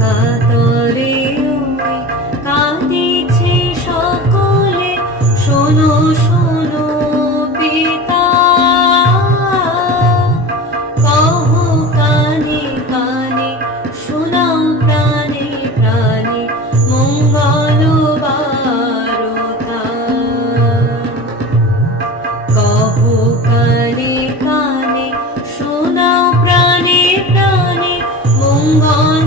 কাতরে ওই কাঁদিছে সকলে, শোনো শোনো পিতা, কহো কানে কানে, শোনাও প্রাণে প্রাণে, মঙ্গল বারতা। কহো কানে কানে, শোনাও প্রাণে প্রাণে, মঙ্গল